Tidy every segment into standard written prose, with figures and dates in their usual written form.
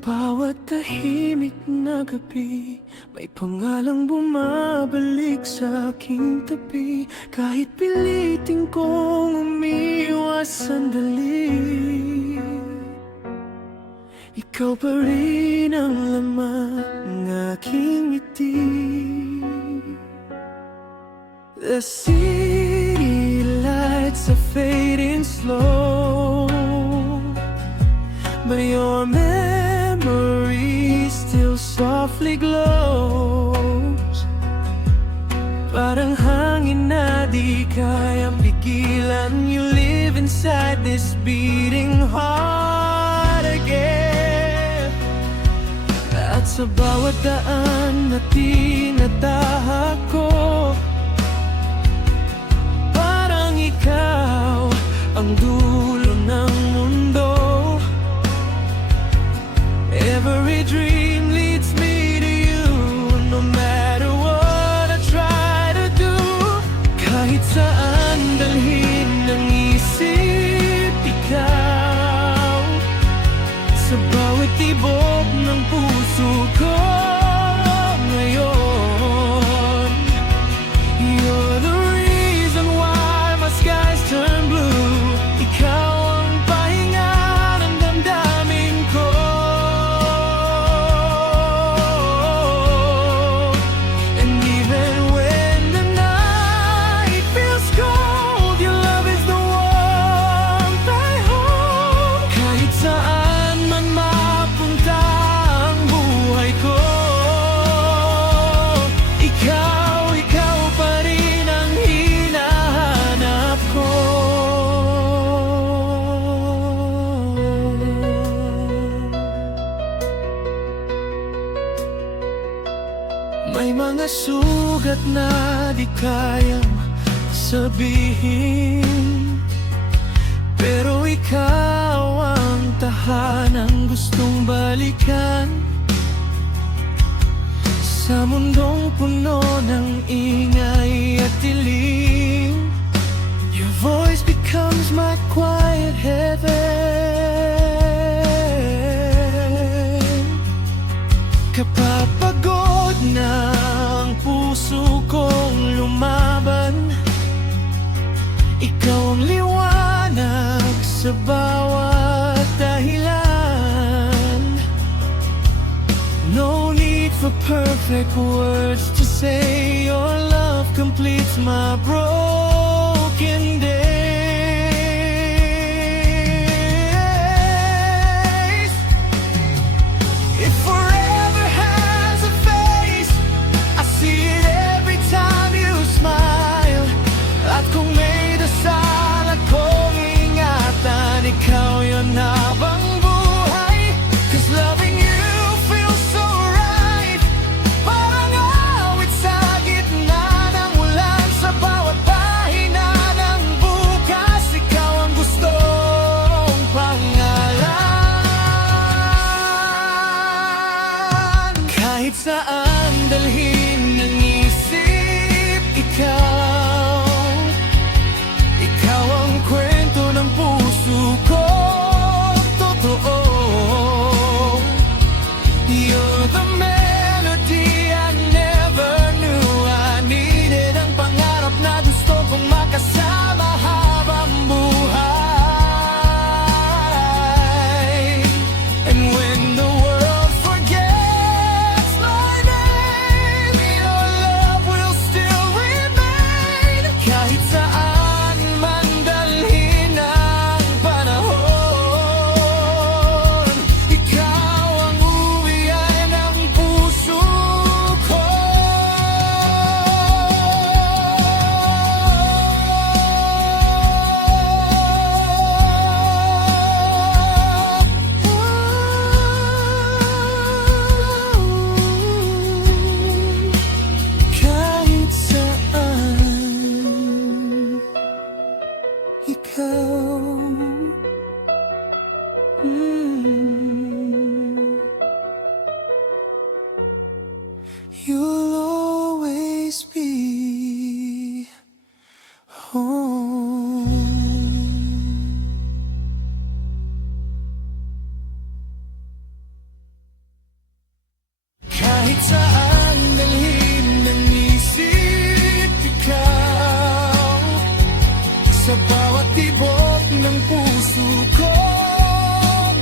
bawat tahimik na gabi, may pangalang bumabalik sa aking tabi. Kahit pilitin kong umiwas sandali, ikaw pa rin ang laman ng aking ngiti. The city lights are fading slow, but your memory still softly glows. Parang hangin na di kayang pigilan. You live inside this beating heart again. At sa bawat daan na tinatahak ko, parang ikaw ang dulo ng mundo. Every dream leads me to you, no matter what I try to do. Kahit saan dalhin ng isip, ikaw sa bawat tibok ng puso ko ngayon. You're the reason why my skies turn blue. Ikaw ang pahinga ng damdamin ko. And even when the night feels cold, your love is the warmth I hold. Kahit saan man mapunta ang buhay ko, ikaw pa rin ang hinahanap ko. May mga sugat na di kayang sabihin, pero ikaw ang tahanang gustong balikan. Sa mundong puno ng ingay at dilim, your voice becomes my quiet heaven. Kapag pagod na ang puso kong lumaban, ikaw ang liwanag sa bawat dahilan. No need for perfect words to say your love completes my broken days. If forever has a face, I see it every time you smile. At kung may dasal akong ingatan, ikaw yun habang buhay. 'Cause loving you feels so right. Parang awit sa gitna ng ulan. Sa bawat pahina ng bukas, ikaw ang gustong pangalan. Kahit saan dalhin ng isip, ikaw ang kwento ng puso ko, totoo. You're the melody I never knew I needed. Ang pangarap na gusto kong makasama habang buhay. And when the world forgets my name, saan dalhin ng isip ikaw, sa bawat tibok ng puso ko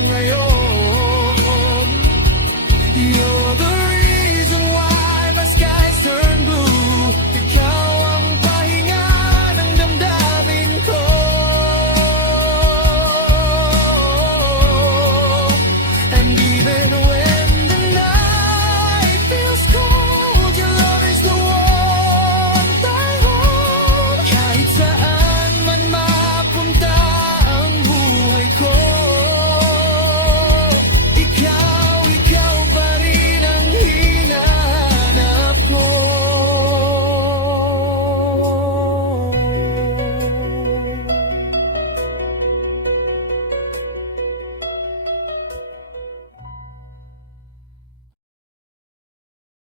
ngayon. You're the reason why my skies turn blue. Ikaw ang pahinga ng damdamin ko. And even